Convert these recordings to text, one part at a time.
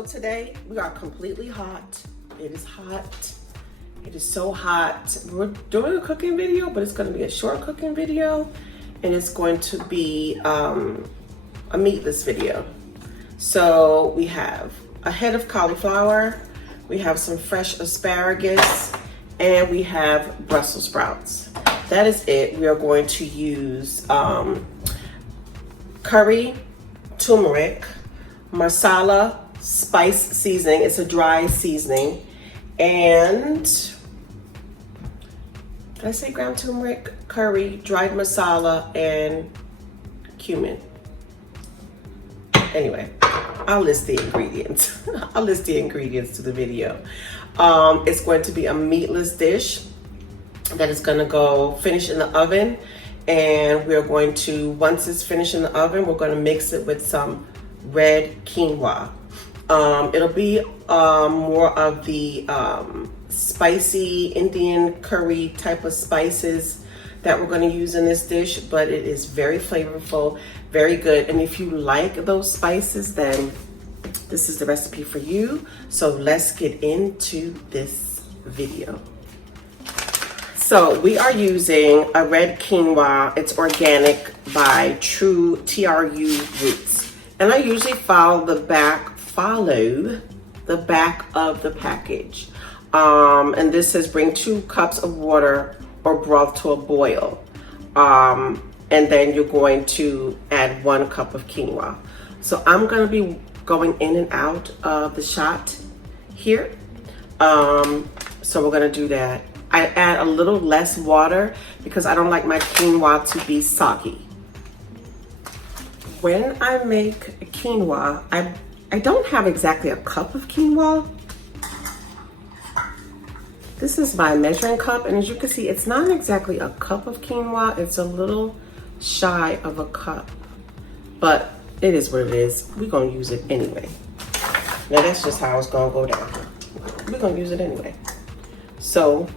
So today we are completely hot. It is hot. It is so hot. We're doing a cooking video, but it's going to be a short cooking video, and it's going to be a meatless video. So we have a head of cauliflower, we have some fresh asparagus, and we have Brussels sprouts. That is it. We are going to use curry, turmeric, masala, spice seasoning. It's a dry seasoning. And did I say ground turmeric, curry, dried masala, and cumin? Anyway, I'll list the ingredients. I'll list the ingredients to the video. It's going to be a meatless dish that is going to go finish in the oven. And we're going to, once it's finished in the oven, we're going to mix it with some red quinoa. It'll be more of the spicy Indian curry type of spices that we're going to use in this dish, but it is very flavorful, very good. And if you like those spices, then this is the recipe for you. So let's get into this video. So we are using a red quinoa. It's organic by True TRU Roots. And I usually follow the back of the package. And this says bring 2 cups of water or broth to a boil. And then you're going to add 1 cup of quinoa. So I'm gonna be going in and out of the shot here. So we're gonna do that. I add a little less water because I don't like my quinoa to be soggy. When I make quinoa, I don't have exactly a cup of quinoa. This is my measuring cup, and as you can see, it's not exactly a cup of quinoa. It's a little shy of a cup, but it is what it is. We're gonna use it anyway. Now that's just how it's gonna go down. We're gonna use it anyway. So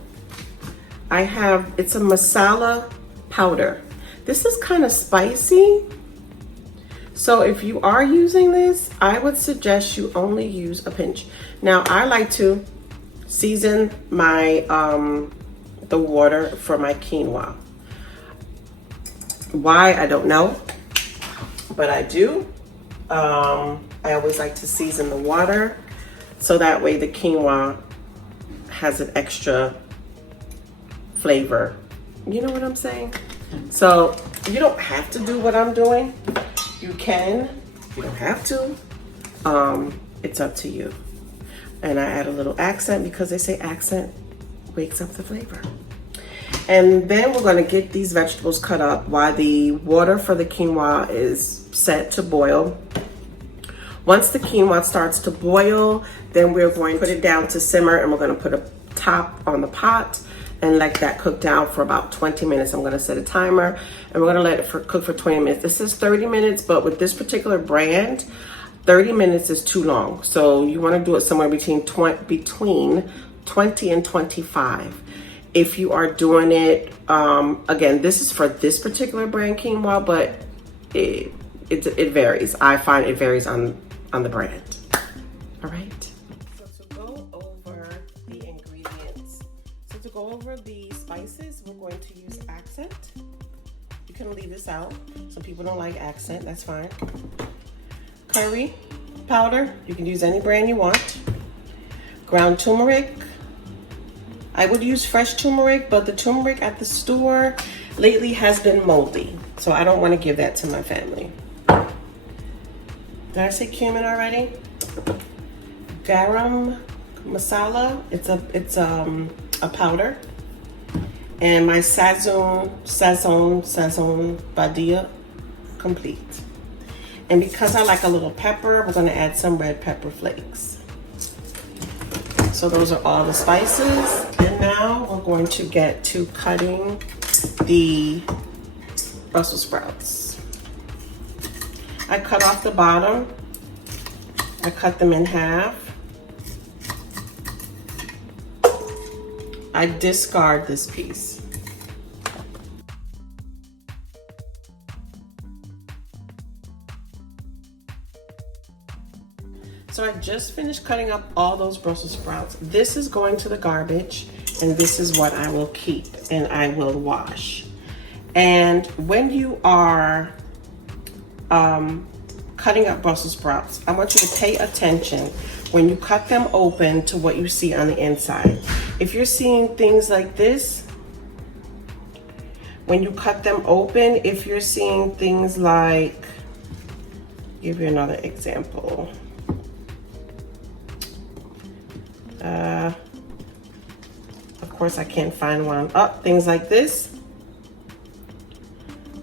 it's a masala powder. This is kind of spicy. So if you are using this, I would suggest you only use a pinch. Now I like to season my the water for my quinoa. Why, I don't know, but I do. I always like to season the water so that way the quinoa has an extra flavor. You know what I'm saying? So you don't have to do what I'm doing. You can, you don't have to. It's up to you. And I add a little accent because they say accent wakes up the flavor. And then we're gonna get these vegetables cut up while the water for the quinoa is set to boil. Once the quinoa starts to boil, then we're going to put it down to simmer, and we're gonna put a top on the pot and let that cook down for about 20 minutes. I'm gonna set a timer, and we're gonna let it cook for 20 minutes. This is 30 minutes, but with this particular brand, 30 minutes is too long. So you wanna do it somewhere between 20 and 25. If you are doing it, again, this is for this particular brand quinoa, but it varies. I find it varies on the brand. All right. To go over the spices, we're going to use accent. You can leave this out. Some people don't like accent, that's fine. Curry powder, you can use any brand you want. Ground turmeric. I would use fresh turmeric, but the turmeric at the store lately has been moldy, so I don't want to give that to my family. Did I say cumin already? Garam masala, it's a powder, and my sazon badia complete. And because I like a little pepper, we're gonna add some red pepper flakes. So those are all the spices, and now we're going to get to cutting the Brussels sprouts. I cut off the bottom. I cut them in half. I discard this piece. So I just finished cutting up all those Brussels sprouts. This is going to the garbage, and this is what I will keep and I will wash. And when you are cutting up Brussels sprouts, I want you to pay attention when you cut them open to what you see on the inside. If you're seeing things like this, when you cut them open, if you're seeing things like, give you another example. Of course, I can't find one. Things like this.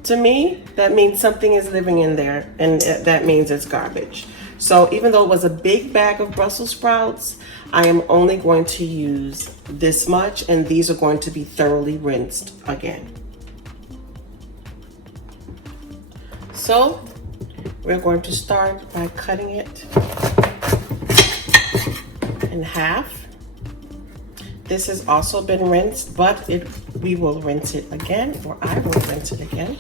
To me, that means something is living in there, and that means it's garbage. So even though it was a big bag of Brussels sprouts, I am only going to use this much, and these are going to be thoroughly rinsed again. So we're going to start by cutting it in half. This has also been rinsed, but we will rinse it again, or I will rinse it again.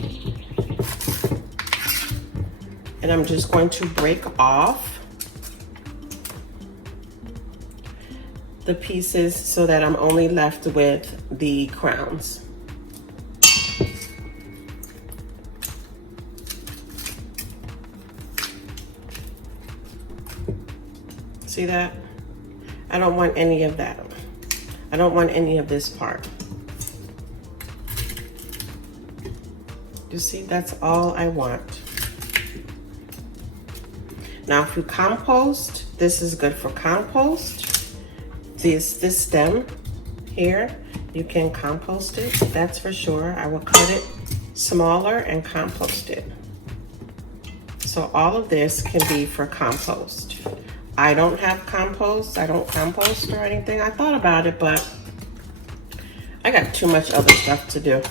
And I'm just going to break off the pieces so that I'm only left with the crowns. See that? I don't want any of that. I don't want any of this part. You see, that's all I want. Now, if you compost, this is good for compost. This stem here, you can compost it, that's for sure. I will cut it smaller and compost it. So all of this can be for compost. I don't have compost. I don't compost or anything. I thought about it, but I got too much other stuff to do.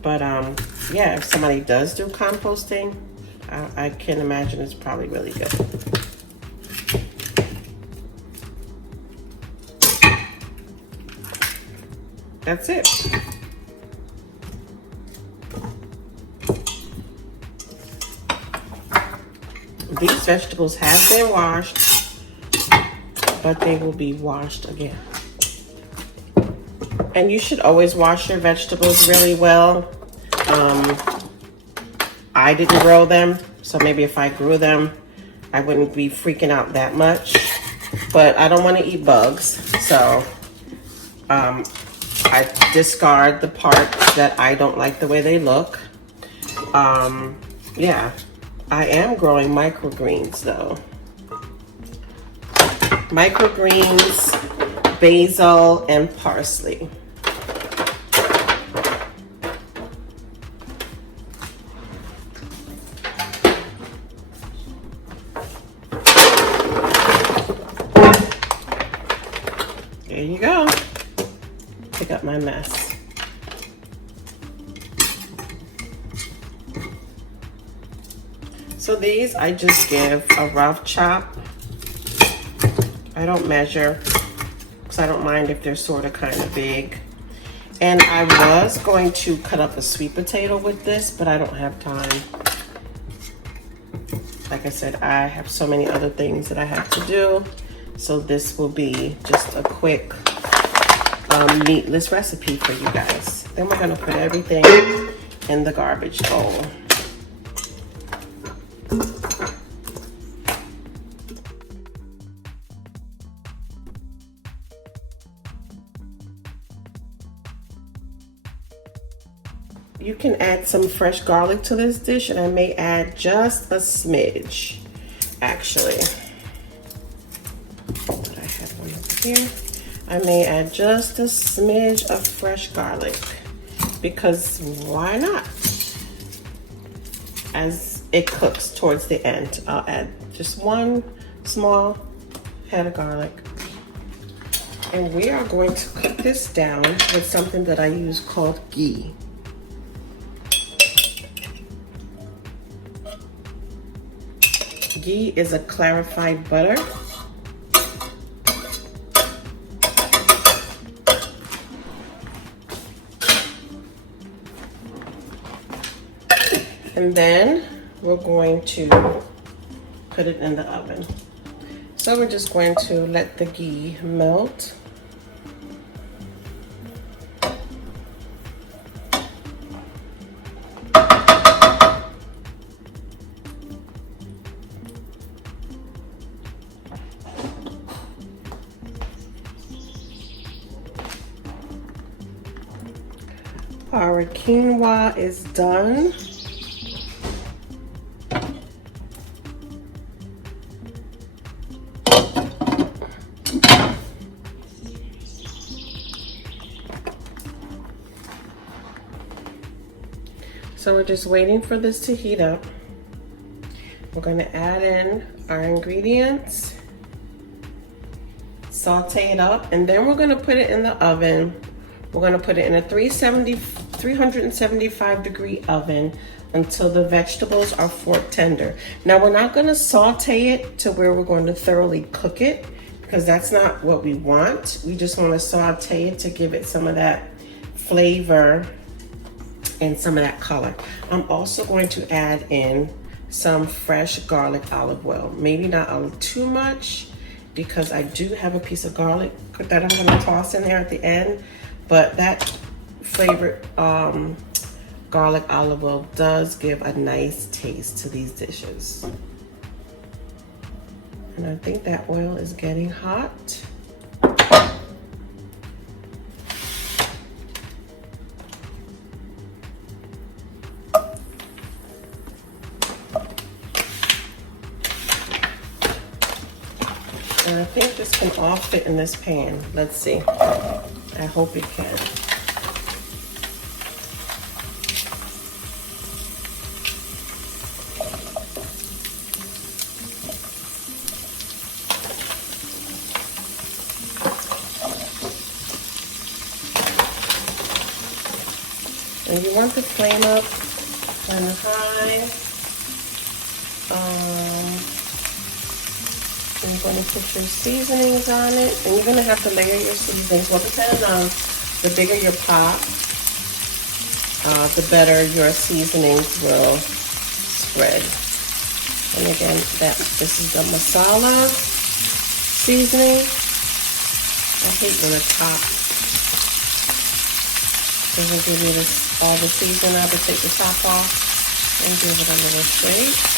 But yeah, if somebody does do composting, I can imagine it's probably really good. That's it. These vegetables have been washed, but they will be washed again. And you should always wash your vegetables really well. I didn't grow them, so maybe if I grew them, I wouldn't be freaking out that much. But I don't want to eat bugs, so I discard the parts that I don't like the way they look. Yeah, I am growing microgreens though. Microgreens, basil, and parsley. There you go. Pick up my mess. So these I just give a rough chop. I don't measure because I don't mind if they're sort of kind of big. And I was going to cut up a sweet potato with this, but I don't have time. Like I said, I have so many other things that I have to do. So this will be just a quick meatless recipe for you guys. Then we're gonna put everything in the garbage bowl. You can add some fresh garlic to this dish, and I may add just a smidge, actually. I have one over here. I may add just a smidge of fresh garlic, because why not? As it cooks towards the end, I'll add just one small head of garlic. And we are going to cook this down with something that I use called ghee. Ghee is a clarified butter. And then we're going to put it in the oven. So we're just going to let the ghee melt. Our quinoa is done. So we're just waiting for this to heat up. We're going to add in our ingredients, saute it up, and then we're going to put it in the oven. We're going to put it in a 375 degree oven until the vegetables are fork tender. Now we're not going to saute it to where we're going to thoroughly cook it, because that's not what we want. We just want to saute it to give it some of that flavor and some of that color. I'm also going to add in some fresh garlic olive oil. Maybe not too much, because I do have a piece of garlic that I'm going to toss in there at the end. But that flavored garlic olive oil does give a nice taste to these dishes. And I think that oil is getting hot. And I think this can all fit in this pan. Let's see. I hope it can. And you want the flame up kind of high. And you're going to put your seasonings on it, and you're going to have to layer your seasonings. Well, depending on the bigger your pot, the better your seasonings will spread. And again, this is the masala seasoning. I hate when the top doesn't give you all the seasoning. I would take the top off and give it a little shake.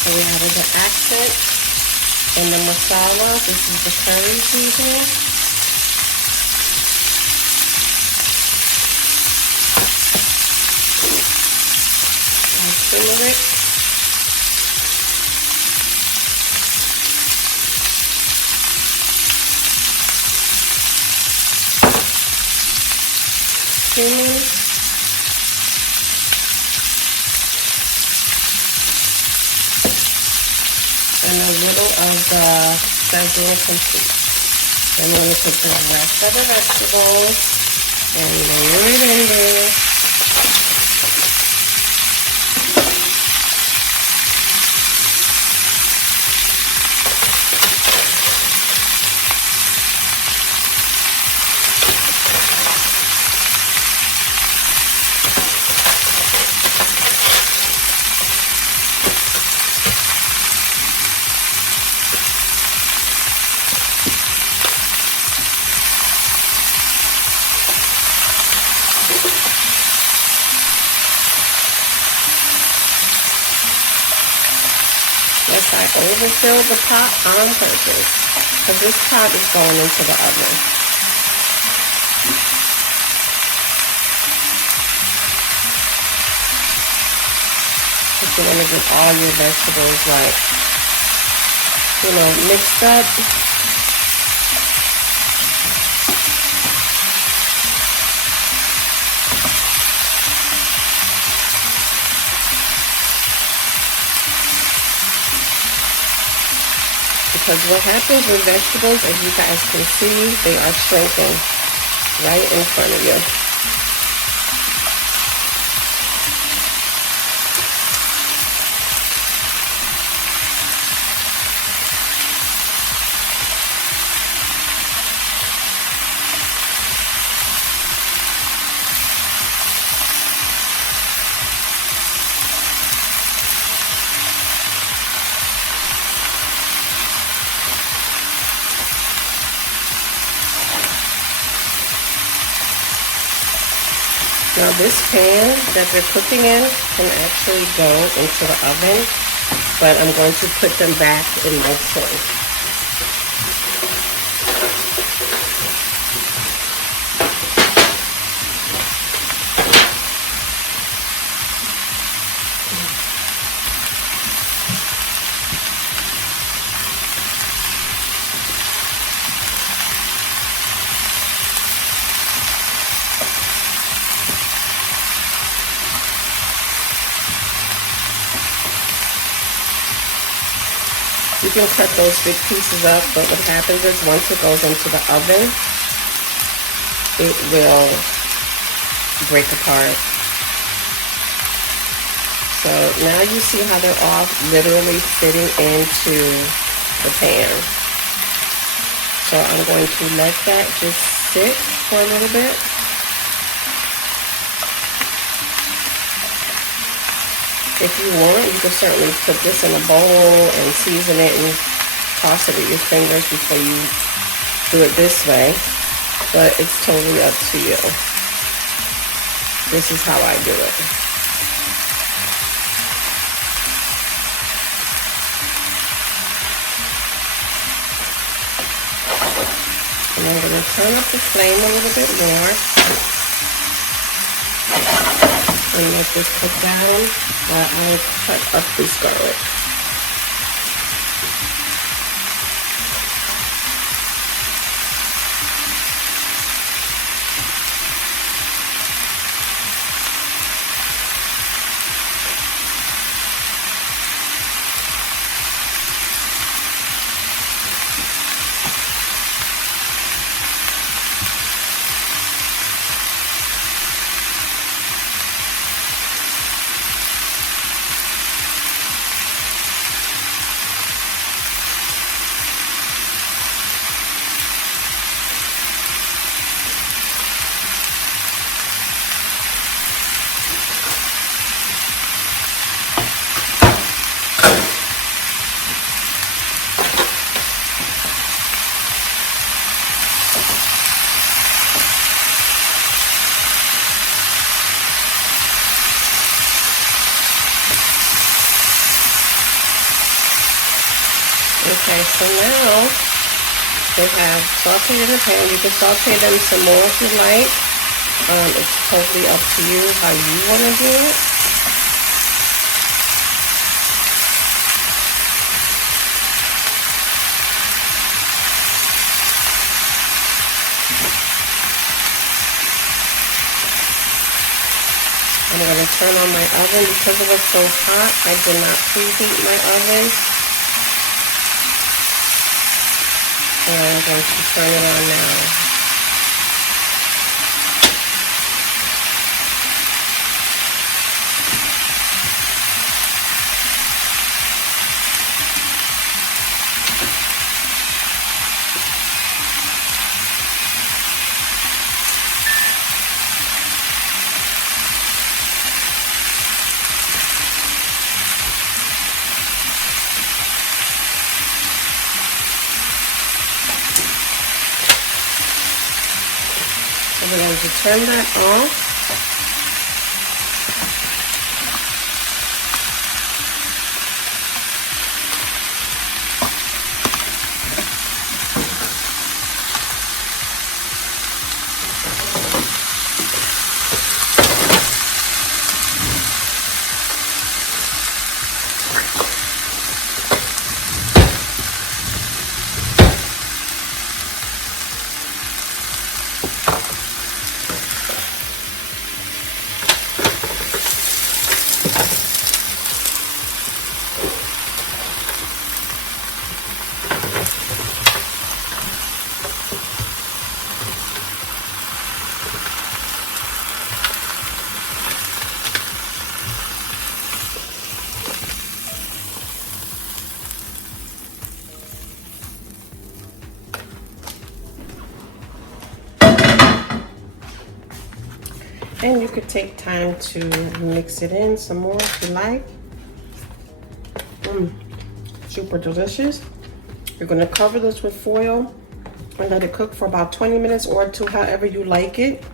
So we added the accent and the masala. This is the curry seasoning. I'll simmer it. Simmer. And a little of the Sazon complete. Then we're going to put the rest of the vegetables and layer it in there. Yes, I overfilled the pot on purpose, because this pot is going into the oven. But you want to get all your vegetables mixed up. Because what happens with vegetables, as you guys can see, they are shrinking right in front of you. Now this pan that they're cooking in can actually go into the oven, but I'm going to put them back in my tray. You can cut those big pieces up, but what happens is once it goes into the oven, it will break apart. So now you see how they're all literally fitting into the pan. So I'm going to let that just sit for a little bit. If you want, you can certainly put this in a bowl and season it and toss it with your fingers before you do it this way, but it's totally up to you. This is how I do it. And I'm going to turn up the flame a little bit more and let this cook down while I cut up this garlic. Okay, so now they have sauteed in the pan. You can saute them some more if you like. It's totally up to you how you want to do it. I'm going to turn on my oven. Because it was so hot, I did not preheat my oven. And I'm going to turn it on now. We're going to turn that off. And you could take time to mix it in some more if you like. Super delicious. You're going to cover this with foil and let it cook for about 20 minutes or to however you like it.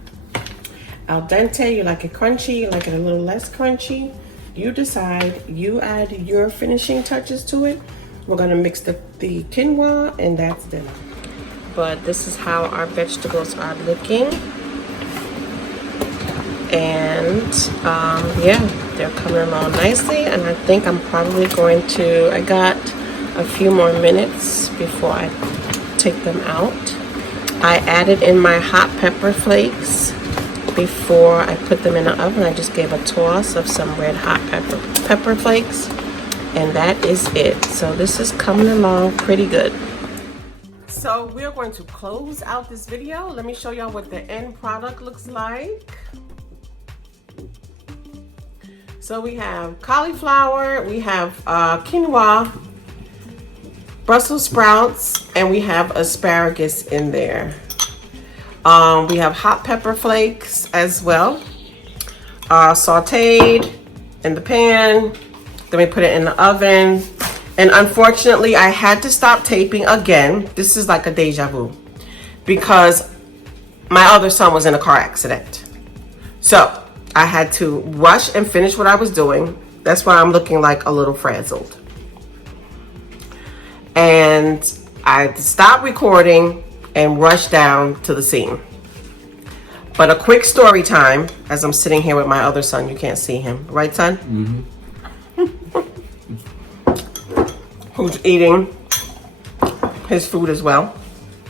al dente, you like it crunchy, you like it a little less crunchy. You decide, you add your finishing touches to it. We're gonna mix the quinoa and that's dinner. But this is how our vegetables are looking. And yeah, they're coming along nicely, and I think I'm probably going to, I got a few more minutes before I take them out. I added in my hot pepper flakes before I put them in the oven. I just gave a toss of some red hot pepper flakes, and that is it. So this is coming along pretty good. So we're going to close out this video. Let me show y'all what the end product looks like. So we have cauliflower, we have quinoa, Brussels sprouts, and we have asparagus in there. We have hot pepper flakes as well, sauteed in the pan. Then we put it in the oven. And unfortunately, I had to stop taping again. This is like a deja vu because my other son was in a car accident. So I had to rush and finish what I was doing. That's why I'm looking like a little frazzled. And I stopped recording and rushed down to the scene. But a quick story time as I'm sitting here with my other son. You can't see him, right, son? Mm-hmm. Who's eating his food as well.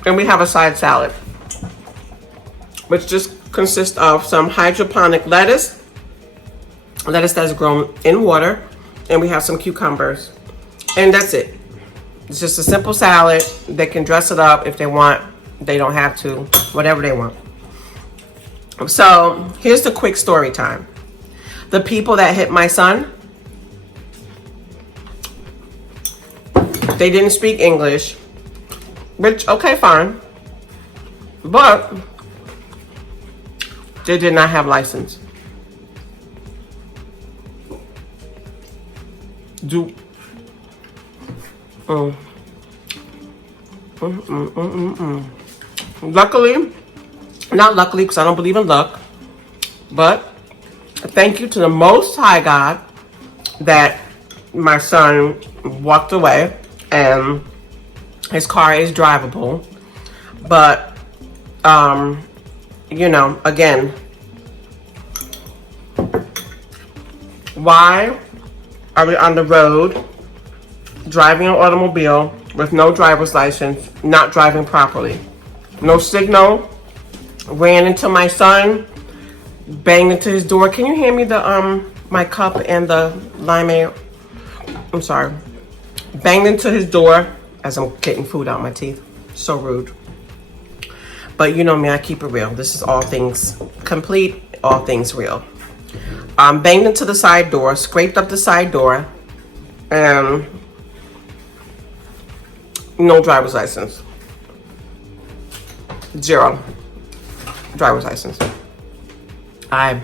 And we have a side salad, which just consists of some hydroponic lettuce that's grown in water, and we have some cucumbers, and that's it. It's just a simple salad. They can dress it up if they want. They don't have to, whatever they want. So here's the quick story time. The people that hit my son, they didn't speak English, which, okay, fine, but they did not have license. Luckily, not luckily because I don't believe in luck, but thank you to the Most High God that my son walked away and his car is drivable. But you know, again, why are we on the road driving an automobile with no driver's license, not driving properly? No signal, ran into my son, banged into his door. Can you hand me the my cup and the limeade? I'm sorry. Banged into his door as I'm getting food out my teeth. So rude. But you know me, I keep it real. This is all things complete, all things real. Banged into the side door, scraped up the side door, and no driver's license. Zero driver's license. I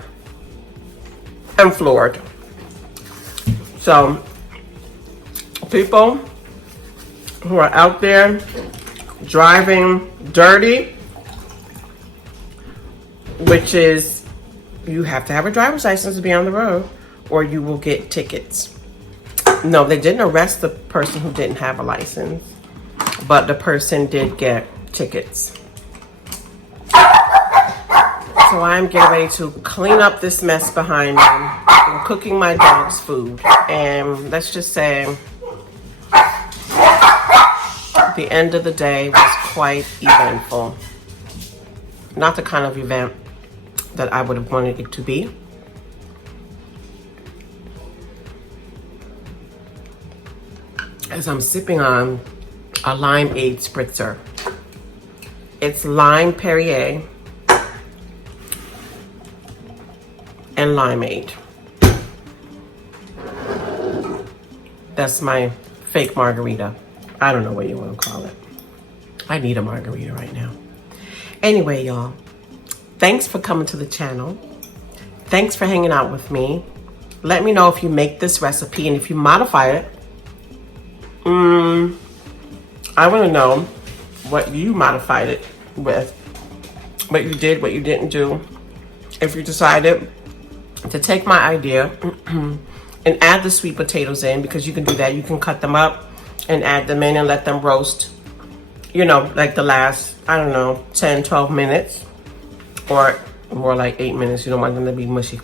am floored. So, people who are out there driving dirty, which is you have to have a driver's license to be on the road or you will get tickets. No, they didn't arrest the person who didn't have a license, but the person did get tickets. So I'm getting ready to clean up this mess behind me. I'm cooking my dog's food, and let's just say the end of the day was quite eventful. Not the kind of event that I would have wanted it to be. As I'm sipping on a limeade spritzer. It's lime Perrier and limeade. That's my fake margarita. I don't know what you want to call it. I need a margarita right now. Anyway, y'all, thanks for coming to the channel. Thanks for hanging out with me. Let me know if you make this recipe and if you modify it. I want to know what you modified it with. What you did, what you didn't do. if you decided to take my idea and add the sweet potatoes in, because you can do that. You can cut them up and add them in and let them roast, you know, like the last, I don't know, 10, 12 minutes, or more like 8 minutes. You don't want them to be mushy.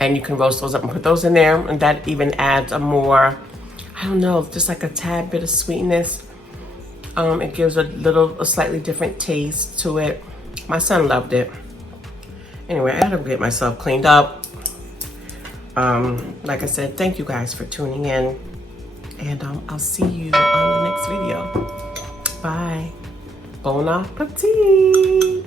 And you can roast those up and put those in there, and that even adds a more, I don't know, just like a tad bit of sweetness. It gives a slightly different taste to it. My son loved it. Anyway, I gotta get myself cleaned up. Like I said, thank you guys for tuning in, and I'll see you on the next video. Bye. Bon appetit.